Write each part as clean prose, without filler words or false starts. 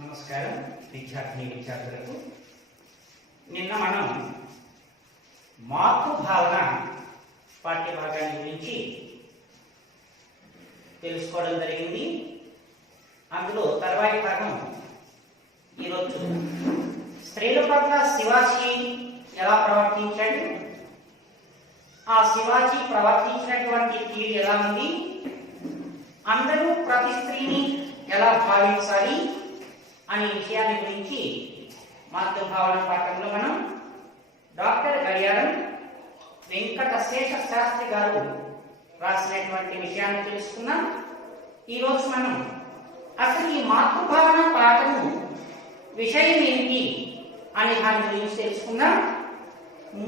నమస్కారం విద్యార్థులకు నిన్న మనం మాతృభావన పాఠ్యభాగాన్ని గురించి తెలుసుకోవడం జరిగింది. అందులో తర్వాతి భాగం ఈరోజు స్త్రీల పట్ల శివాజీ ఎలా ప్రవర్తించాడు, ఆ శివాజీ ప్రవర్తించినటువంటి తీరు ఎలా ఉంది, అందరూ ప్రతి స్త్రీని ఎలా భావించాలి అనే విషయాన్ని గురించి మాతృభావన పాఠంలో మనం డాక్టర్ గడియారం వెంకటశేష శాస్త్రి గారు రాసినటువంటి విషయాన్ని తెలుసుకున్నాం. ఈరోజు మనం అసలు ఈ మాతృభావన పాఠము విషయం ఏంటి అనే దాని గురించి తెలుసుకుందాం.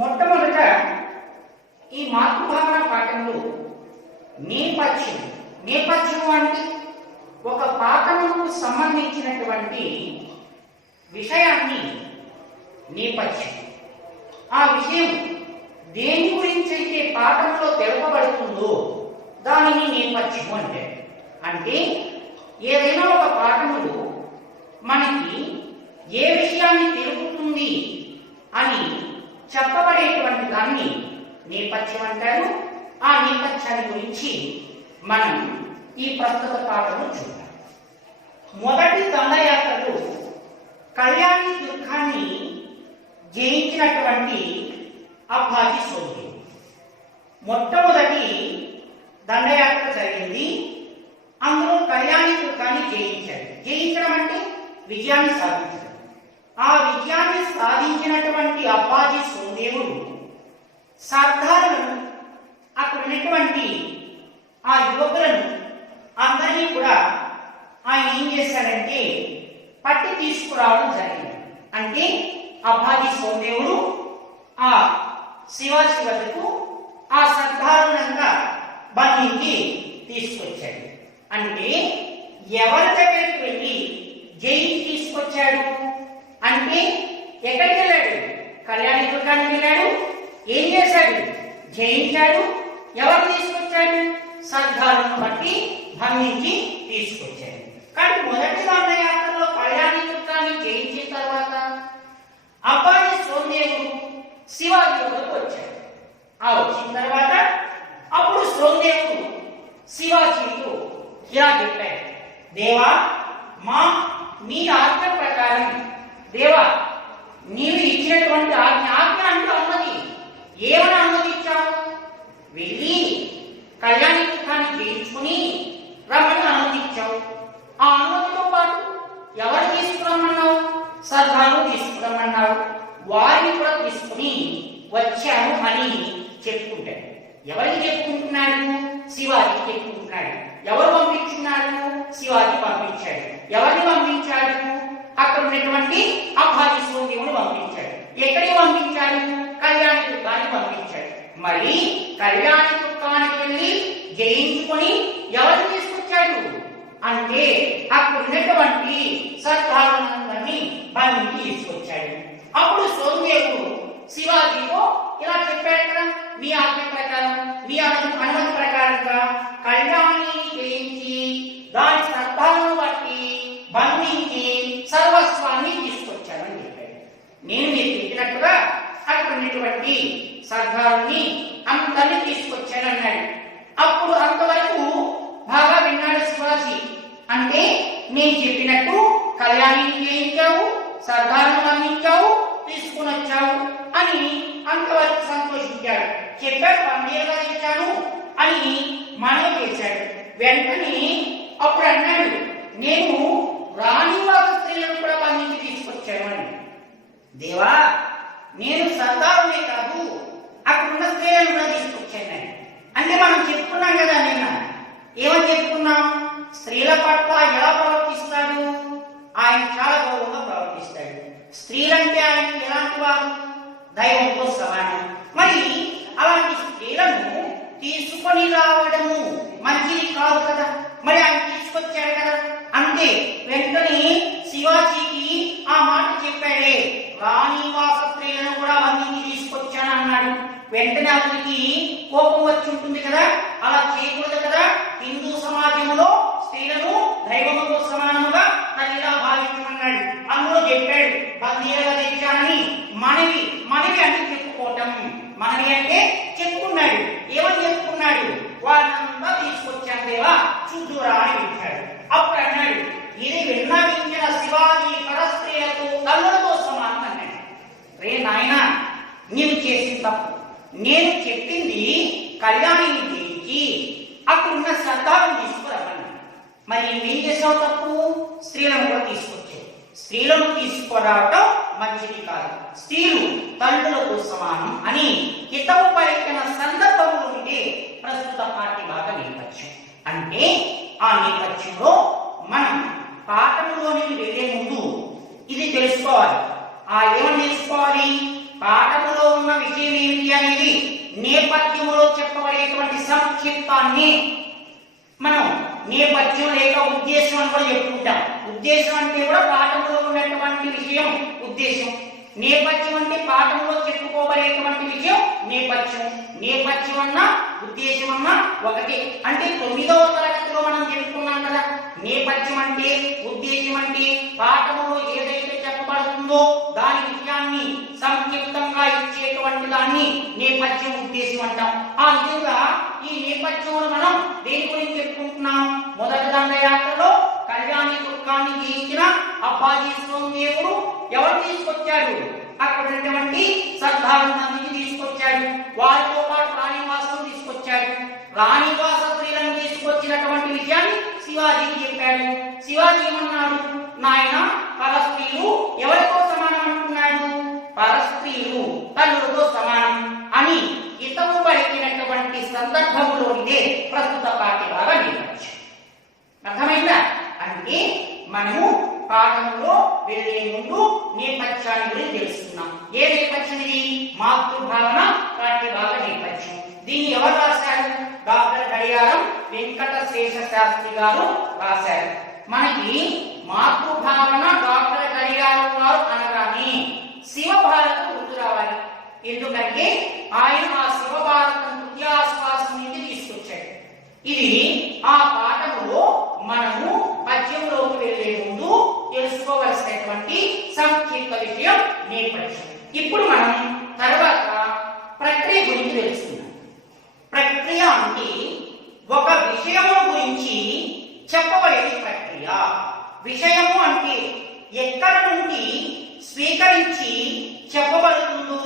మొట్టమొదట ఈ మాతృభావన పాఠంలో నేపథ్యం అంటే ఒక పాఠముకు సంబంధించినటువంటి విషయాన్ని నేపథ్యం, ఆ విషయం దేని గురించి అయితే పాఠంలో తెలుపబడుతుందో దానిని నేపథ్యం అంటే. అంటే ఏదైనా ఒక పాఠములు మనకి ఏ విషయాన్ని తెలుపుతుంది అని చెప్పబడేటువంటి దాన్ని నేపథ్యం అంటారు. ఆ నేపథ్యాన్ని గురించి మనం ఈ ప్రస్తుత పాఠము చూద్దాం. మొదటి దండయాత్రలు కళ్యాణి దుర్గాన్ని జయించినటువంటి అప్పాజీ సోదరుడు. మొట్టమొదటి దండయాత్ర జరిగింది, అందులో కళ్యాణి దుర్గాన్ని జయించాడు. జయించడం అంటే విజయాన్ని సాధించడం. ఆ విజయాన్ని సాధించినటువంటి అప్పాజీ సోదేవుడు సర్దారులను, అక్కడ ఉన్నటువంటి ఆ యువకులను అందరినీ కూడా ఆయన ఏం చేశాడంటే పట్టి తీసుకురావడం జరిగింది. అంటే అప్పాజీ సోదేవుడు ఆ శివాజీ వద్దకు ఆ సర్దారులంతా బంధించి తీసుకొచ్చాడు. అంటే ఎవరి దగ్గరికి వెళ్ళి జైలుకి తీసుకొచ్చాడు అంటే ఎక్కడికి వెళ్ళాడు? కళ్యాణి దుర్గానికి వెళ్ళాడు. ఏం చేశాడు? జయించాడు. ఎవరు తీసుకొచ్చాడు? సర్దారులను బట్టి బంధించి తీసుకొచ్చాడు. కానీ మొదటి దండయాత్రలో కళ్యాణి దుర్గాన్ని జయించిన తర్వాత అప్పాజీ సోదేవుడు శివాజీ వద్దకు వచ్చాడు. ఆ వచ్చిన తర్వాత అప్పుడు సోదేవుడు శివాజీతో ఇలా చెప్పాడు, దేవా, నీ ఆజ్ఞ ప్రకారం, దేవా, నీవు ఇచ్చినటువంటి ఆజ్ఞ అంటే అన్నది ఏమని అనుమతించావు? వెళ్ళి కళ్యాణి దుర్గాన్ని జయించుకుని రమ్మని అనుమతించావు. ఆ అనుమతితో పాటు ఎవరు తీసుకురమ్మన్నావు? సర్దారు తీసుకురమ్మన్నావు. వారిని కూడా తీసుకుని వచ్చాను అని చెప్పుకుంటాడు. ఎవరికి చెప్పుకుంటున్నాడు? శివాజీకి చెప్పుకుంటున్నాడు. ఎవరు పంపించున్నాడు? శివాజీ పంపించాడు. ఎవరిని పంపించాడు? అక్కడ ఉన్నటువంటి అప్పాజీ సోదేవుని పంపించాడు. ఎక్కడికి పంపించాడు? కళ్యాణి దుర్గాన్ని పంపించాడు. మరి కళ్యాణి దుర్గానికి వెళ్ళి జయించుకొని ఎవరిని తీసుకొచ్చాడు అంటే అక్కడ ఉన్నటువంటి సర్దారులందరినీ బంధించి తీసుకొచ్చాడు. అప్పుడు సోదేవుడు శివాజీతో ఇలా చెప్పాడు కదా, మీ ఆజ్ఞ ప్రకారం, మీ అనుమతి ప్రకారంగా కళ్యాణిని జయించి దాని సర్దారులను బట్టి బంధించి సర్వస్వాన్ని తీసుకొచ్చానని చెప్పాడు. నేను మీరు చెప్పినట్టుగా అక్కడ ఉన్నటువంటి సర్దారుని అందరినీ తీసుకొచ్చానన్నాడు. అప్పుడు అంతవరకు బాగా విన్నాడు శివాజీ. అంటే నేను చెప్పినట్టు కళ్యాణిని జయించావు, సర్దారును బంధించావు, తీసుకుని వచ్చావు అని అంతవరకు సంతోషించాడు. చెప్పాడు, పండుగగా చేశాను అని మనవి చేశాడు. వెంటనే అప్పుడు అన్నాడు, నేను రాణివాస స్త్రీలను కూడా బంధించి తీసుకొచ్చాను అని. దేవా, నేను సర్దారునే కాదు, అక్కడున్న స్త్రీలను కూడా తీసుకొచ్చాను. అంటే మనం చెప్పుకున్నాం కదా నిన్న. ఏమని చెప్పుకున్నాం? స్త్రీల పట్ల ఎలా ప్రవర్తిస్తాడు? ఆయన చాలా గౌరవంగా ప్రవర్తిస్తాడు. స్త్రీలంటే ఆయన ఎలాంటి వారు? దైవంతో సమానం. మరి అలాంటి స్త్రీలను తీసుకొని రావడము మంచిది కాదు కదా. మరి ఆయన తీసుకొచ్చాడు కదా. అంతే వెంటనే శివాజీకి ఆ మాట చెప్పాడే, రాణివాస స్త్రీలను కూడా బంధించి తీసుకొచ్చాను అన్నాడు. వెంటనే అతనికి కోపం వచ్చి ఉంటుంది కదా, అలా చేయకూడదు కదా. హిందూ సమాజంలో స్త్రీలను దైవముతో సమానముగా తల్లిగా భావించమన్నాడు. దేవా చూద్దురా అని పిలిచాడు. అప్పుడు అన్నాడు, ఇది విన్నవించిన శివాజీ పరస్త్రీలకు కళ్ళతో సమానం అన్నాడు. రే నాయన, నీవు చేసిన తప్పు. నేను చెప్పింది కళ్యాణిని జయించి అక్కడున్న శ్రద్ధాలను తీసుకురామన్నాడు. మరి ఏం చేసావు తప్పు? స్త్రీలను కూడా తీసుకొచ్చావు. స్త్రీలను తీసుకురావటం మంచిది కాదు. స్త్రీలు తల్లులకు సమానం అని హితవు పలికిన సందర్భంలో ఉండే ప్రస్తుత పాఠ్య భాగ నేపథ్యం. అంటే ఆ నేపథ్యంలో మనం పాఠంలోనికి వెళ్లే ముందు ఇది తెలుసుకోవాలి. ఏమని తెలుసుకోవాలి? పాఠములో ఉన్న విషయం ఏమిటి అనేది నేపథ్యంలో చెప్పబడేటువంటి సంక్షిప్తాన్ని మనం నేపథ్యం లేక ఉద్దేశం అని కూడా చెప్పుకుంటాం. ఉద్దేశం అంటే కూడా పాఠంలో ఉన్నటువంటి విషయం ఉద్దేశం. నేపథ్యం అంటే పాఠంలో చెప్పుకోబడేటువంటి విషయం నేపథ్యం. నేపథ్యం అన్నా ఉద్దేశం అన్నా ఒకటి. అంటే 9వ తరగతిలో మనం చెప్పుకున్నాం కదా, నేపథ్యం అంటే ఉద్దేశం అంటే పాఠంలో ఏదైతే చెప్పబడుతుందో దాని విషయాన్ని సంక్షిప్తంగా ఇచ్చేటువంటి దాన్ని నేపథ్యం ఉద్దేశం అంటాం. ఆ విధంగా ఈ నేపథ్యంలో మనం దేని గురించి చెప్పుకుంటున్నాం? మొదటి దండయాత్రలో కళ్యాణి దుర్గాన్ని జయించిన అప్పాజీ స్వామిదేవుడు ఎవరు తీసుకొచ్చాడు? అక్కడ ఉన్నటువంటి 14 మందిని తీసుకొచ్చాడు. వారితో పాటు రాణివాసం తీసుకొచ్చాడు. రాణివాస స్త్రీలను తీసుకొచ్చినటువంటి విషయాన్ని శివాజీకి చెప్పాడు. శివాజీ ఏమన్నాడు? నాయన, పరస్త్రీలు ఎవరితో సమానం అంటున్నాడు? పరస్త్రీలు తల్లులతో సమానం అని హితవు పలికినటువంటి సందర్భంలో ఇదే ప్రస్తుత పాఠ్య భాగ నేపథ్యం. అర్థమైందా? అంటే మనము పాఠంలో వెళ్లే ముందు నేపథ్యాన్ని గురించి తెలుసుకున్నాం. ఏ నేపథ్యం ఇది? మాతృభావన పాఠ్య భాగ నేపథ్యం. దీన్ని ఎవరు రాశారు? డాక్టర్ గడియారం వెంకట శేష శాస్త్రి గారు రాశారు. మనకి మాతృభావన డాక్టర్ గడియారం గారు అనగానే శివభారతం గుర్తు రావాలి. ఎందుకంటే ఆయన ఆ శివభారతం నృత్యాశ్వాసం నుంచి తీసుకొచ్చాడు. ఇది ఆ పాఠంలో మనము పద్యంలోకి వెళ్లే ముందు తెలుసుకోవలసినటువంటి సంక్షిప్త విషయం నేపథ్యం. ఇప్పుడు మనం తర్వాత ప్రక్రియ గురించి తెలుసుకుందాం. ప్రక్రియ అంటే ఒక విషయము గురించి చెప్పబడేది ప్రక్రియ. విషయము అంటే ఎక్కడ నుండి స్వీకరించి చెప్పబడుతుందో,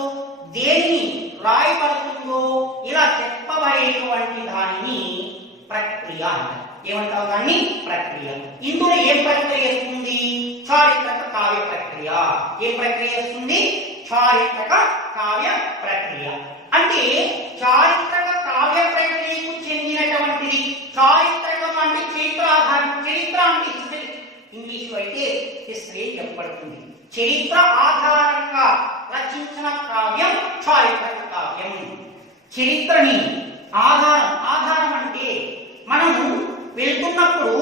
దేనిని రాయబడుతుందో ఇలా చెప్పబడేటువంటి దానిని ప్రక్రియ అంటారు. ఏమంటారు దాన్ని? ప్రక్రియ. ఇందులో ఏ ప్రక్రియ వస్తుంది? చారిత్రక కావ్య ప్రక్రియ. ఏ ప్రక్రియ వస్తుంది? చారిత్రక కావ్య ప్రక్రియ. అంటే చారిత్రక కావ్య ప్రక్రియకు చెందినటువంటిది. చారిత్రకం అంటే చరిత్ర ఆధారం. చరిత్ర అంటే హిస్టరీ. ఇంగ్లీష్ అయితే హిస్టరీ చెప్పబడుతుంది. చరిత్ర ఆధారంగా రచించిన కావ్యం చారిత్రక కావ్యం. చరిత్రని ఆధారం అంటే మనము వెళ్తున్నప్పుడు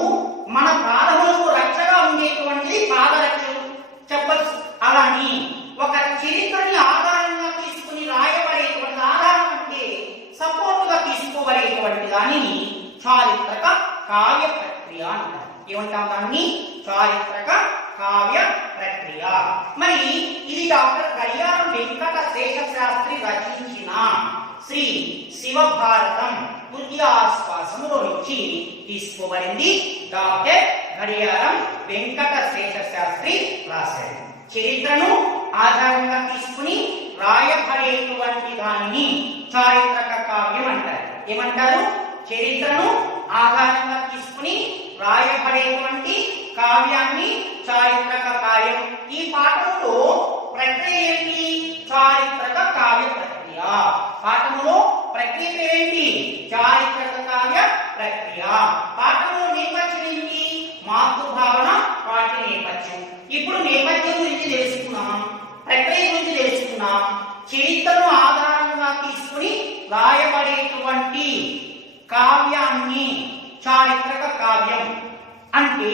మన పాదములకు రక్షగా ఉండేటువంటిది పాదరక్షలు చెప్పచ్చు. అలాని ఒక చరిత్రని ఆధారంగా తీసుకుని రాయబడేటువంటి ఆధారం అంటే సపోర్టుగా తీసుకోబడేటువంటి దానిని చారిత్రక కావ్య ప్రక్రియ అంటారు. ఏమంటాం దాన్ని? చారిత్రక కావ్య ప్రక్రియ. మరి ఇది డాక్టర్ గడియారం వెంకట శేష శాస్త్రి రచించిన శ్రీ శివభారతం హృదయాశ్వాసములో నుంచి తీసుకోబడింది. డాక్టర్ గడియారం వెంకట శేష శాస్త్రి రాశాడు. చరిత్రను ఆధారంగా తీసుకుని రాయబడేటువంటి దానిని చారిత్రక కావ్యం అంటారు. ఏమంటారు? చరిత్రను ఆధారంగా తీసుకుని రాయబడేటువంటి కావ్యాన్ని చారిత్రక కావ్యం. ఈ పాఠంలో ప్రక్రియ ఏంటి? చారిత్రక కావ్య ప్రక్రియ. పాఠంలో ప్రక్రియ ఏంటి? చారిత్రక కావ్య ప్రక్రియ. పాఠంలో నేపథ్యం ఏంటి? మాతృభావన పాఠ్య నేపథ్యం. ఇప్పుడు నేపథ్యం గురించి తెలుసుకున్నాం, ప్రక్రియ గురించి తెలుసుకున్నాం. చరిత్రను ఆధారంగా తీసుకుని రాయబడేటువంటి కావ్యాన్ని చారిత్రక కావ్యం అంటే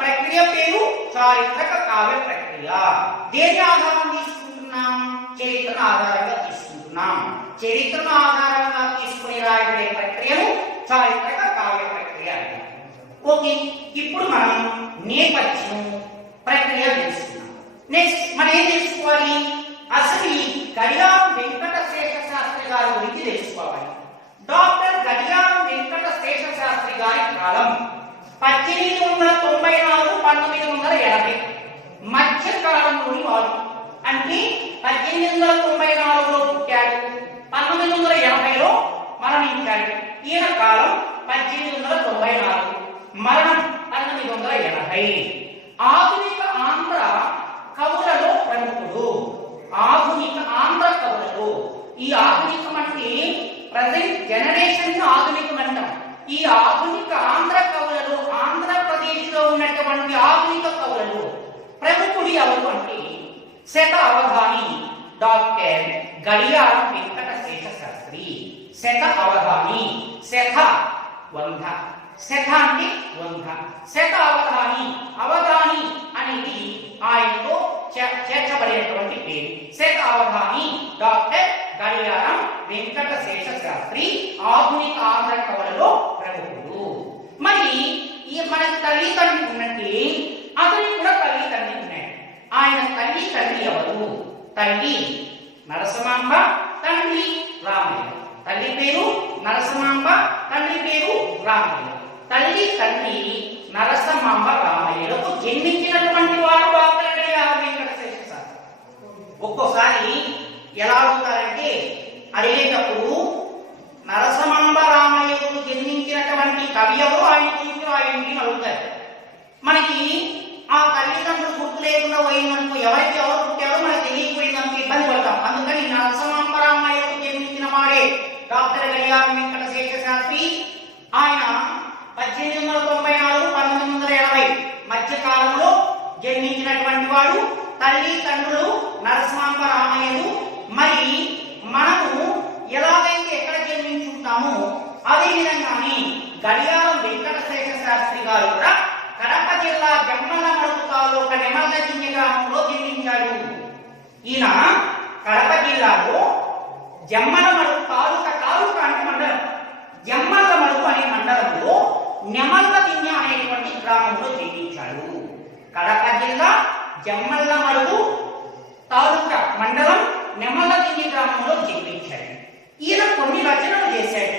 ప్రక్రియ పేరు చారిత్రక కావ్య ప్రక్రియ. దేని ఆధారం తీసుకుంటున్నాం? చరిత్రను ఆధారంగా తీసుకుంటున్నాం. చరిత్రను ఆధారంగా తీసుకుని రాయబడే ప్రక్రియను చారిత్రక కావ్య ప్రక్రియ. ఓకే, ఇప్పుడు మనం నేపథ్యం ప్రక్రియ తెలుసుకున్నాం. నెక్స్ట్ మనం ఏం తెలుసుకోవాలి? అసలు ఈ గడియారం వెంకట శేష శాస్త్రి గారి గురించి తెలుసుకోవాలి. డాక్టర్ గడియారం వెంకట శేష శాస్త్రి గారి కాలం 1894-1980 మధ్య కాలంలోని వారు. అంటే 1894లో పుట్టాడు, 1980లో మరణించాడు. ఈయన కాలం 1894, మరణం 1980. ఆధునిక ఆంధ్ర కవులలో ప్రముఖుడు. ఆధునిక ఆంధ్ర కవులలో, ఈ ఆధునికం అంటే ప్రజెంట్ జనరేషన్ ఆధునికం అంటాం. ఈ ఆధునిక ఆంధ్ర కవులలో, ఆంధ్రప్రదేశ్ లో ఉన్నటువంటి ఆధునిక కవులలో ప్రముఖుడు ఎవరు అంటే శత అవధాని డాక్టర్ గడియారం వెంకట శేష శాస్త్రి. శత అవధాని, శత 100, శత అంటే 100, శత అవధాని, అవధాని అనేది ఆయనతో చేర్చబడినటువంటి పేరు. శత అవధాని డాక్టర్ గడియారం వెంకట శేష శాస్త్రి ఆధునిక ఆంధ్ర కవులలో ప్రముఖుడు. మరి ఈ మన తల్లి తండ్రి ఉన్నట్టే అతనికి కూడా తల్లి తండ్రి ఉన్నాయి. ఆయన తల్లి తండ్రి ఎవరు? తల్లి నరసమాంబ, తండ్రి రామయ్య. తల్లి పేరు నరసమాంబ, తండ్రి పేరు రామయ్య. తల్లి తండ్రి నరసమాంబ రామయ్యలకు జన్మించినటువంటి వాడు డాక్టర్ గడియారం వెంకట శేష శాస్త్రి. ఒక్కోసారి ఎలా అవుతారంటే అడిగేటప్పుడు నరసమాంబ రామయ్యకు జన్మించినటువంటి కవి ఎవరు, ఆయన గురించి రాయండి అని అడుగుతారు. మనకి ఆ తల్లిదండ్రులు గుర్తు లేకుండా పోయిందనుకో, ఎవరికి ఎవరు పుట్టారో మనకు తెలియకపోయిందనుకో ఇబ్బంది పడతాం. అందుకని నరసమాంబ రామయ్యకు జన్మించిన వాడే డాక్టర్ గడియారం వెంకట శేష శాస్త్రి. ఆయన 1894-1980 మధ్య కాలంలో జన్మించినటువంటి వాడు. తల్లి తండ్రులు నరసమాంబ రామయ్యలు. మరి మనము ఎలాగైతే ఎక్కడ జన్మించుంటామో అదే విధంగానే గడియారం వెంకట శేష శాస్త్రి గారు కూడా కడప జిల్లా జమ్మలమడుగు తాలూకా నెమల్లదిన్నె గ్రామంలో జన్మించాడు. ఈయన కడప జిల్లాలో జమ్మలమడుగు తాలూకా అంటే మండలం, జమ్మలమడుగు అనే మండలంలో నెమల్లదిన్నె అనేటువంటి గ్రామంలో జన్మించాడు. కడప జిల్లా జమ్మలమడుగు తాలూకా మండలం నెమల్లదిన్నె గ్రామంలో జన్మించాడు. ఈయన కొన్ని రచనలు చేశాడు.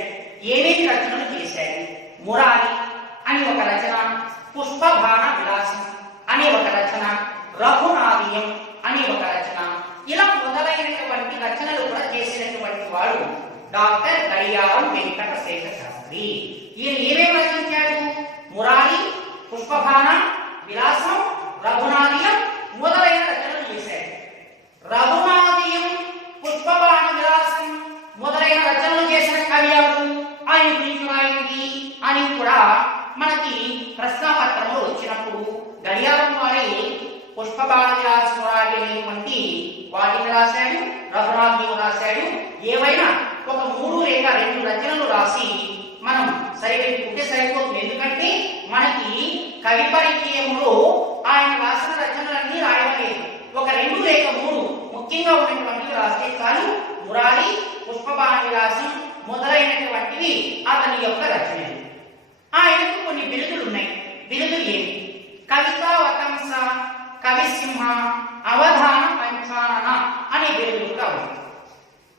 ఏమేమి రచనలు చేశాడు? మురారి అని ఒక రచన, పుష్పబాణ విలాసం అనే ఒక రచన, రఘునాథీయం అనే ఒక రచన, ఇలా మొదలైనటువంటి రచనలు కూడా చేసినటువంటి వాడు డాక్టర్ గడియారం వెంకట శేష శాస్త్రి. ఈయన ఏమేమి రచించాడు? మురారి, పుష్పబాణ విలాసం, రఘునాథీయం మొదలైన రచనలు చేశాడు. రఘునాథీయం, పుష్పబాణ విలాసం మొదలైన రచనలు చేసిన కవి ఎవరు, ఆయన గురించి రాయింది అని కూడా మనకి ప్రశ్నాపత్రంలో వచ్చినప్పుడు గడియారం వారి పుష్పబాణ విలాసం అనేటువంటి వాటిని రాశాడు, రఘునాథీయం రాశాడు. ఏవైనా ఒక 3 లేక 2 రచనలు రాసి మనం సరిపెట్టుకుంటే సరిపోతుంది. ఎందుకంటే మనకి కవి పరిచయంలో ఆయన రాసిన రచనలన్నీ రాయలేదు. ఒక 2 లేక 3 ముఖ్యంగా ఉన్నటువంటివి రాస్తే చాలు. మురారి, పుష్పబాణ విలాసం మొదలైనటువంటివి అతని యొక్క రచనలు. ఆయనకు కొన్ని బిరుదులు ఉన్నాయి. బిరుదులు ఏమి? కవితా వతంస, కవిసింహ, అవధాన పంచానన అనే బిరుదులు ఉన్నాయి.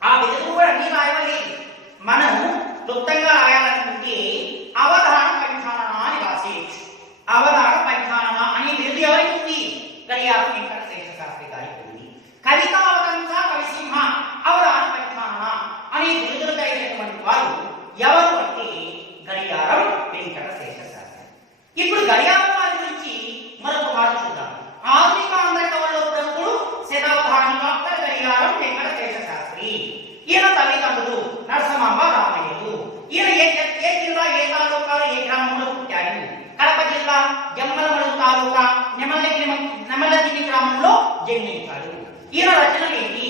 ఆ బిరుదులు కూడా అన్ని రాయలేదు. మనం క్లుప్తంగా రాయాలనుకుంటే అవధాన పంచానన అని రాసేయచ్చు. అవధాన పంచానన అనే బిరుదు ఎవరికి ఉంది? గడియారం వెంకట శేష శాస్త్రి గారికి ఉంది. కవితా వతంస, కవిసింహ, అవధాన పంచానన అనే బిరుదులు కలిగినటువంటి వారు ఎవరు అంటే గడియారం వెంకట శేష శాస్త్రి. ఇప్పుడు గడియారం వారి గురించి మరొక మాట చూద్దాం. ఆధునిక ఆంధ్ర కవులలో ప్రముఖుడు శతావధాని డాక్టర్ గడియారం వెంకట శేష శాస్త్రి. ఈయన తల్లిదండ్రులు నరసమాంబ రామయ్యలు. ఈయన ఏ జిల్లా, ఏ తాలూకాలో, ఏ గ్రామంలో పుట్టాడు? కడప జిల్లా జమ్మలమడుగు తాలూకా నెమల్లదిన్నె గ్రామంలో జన్మించాడు. ఈయన రచనలు ఏంటి?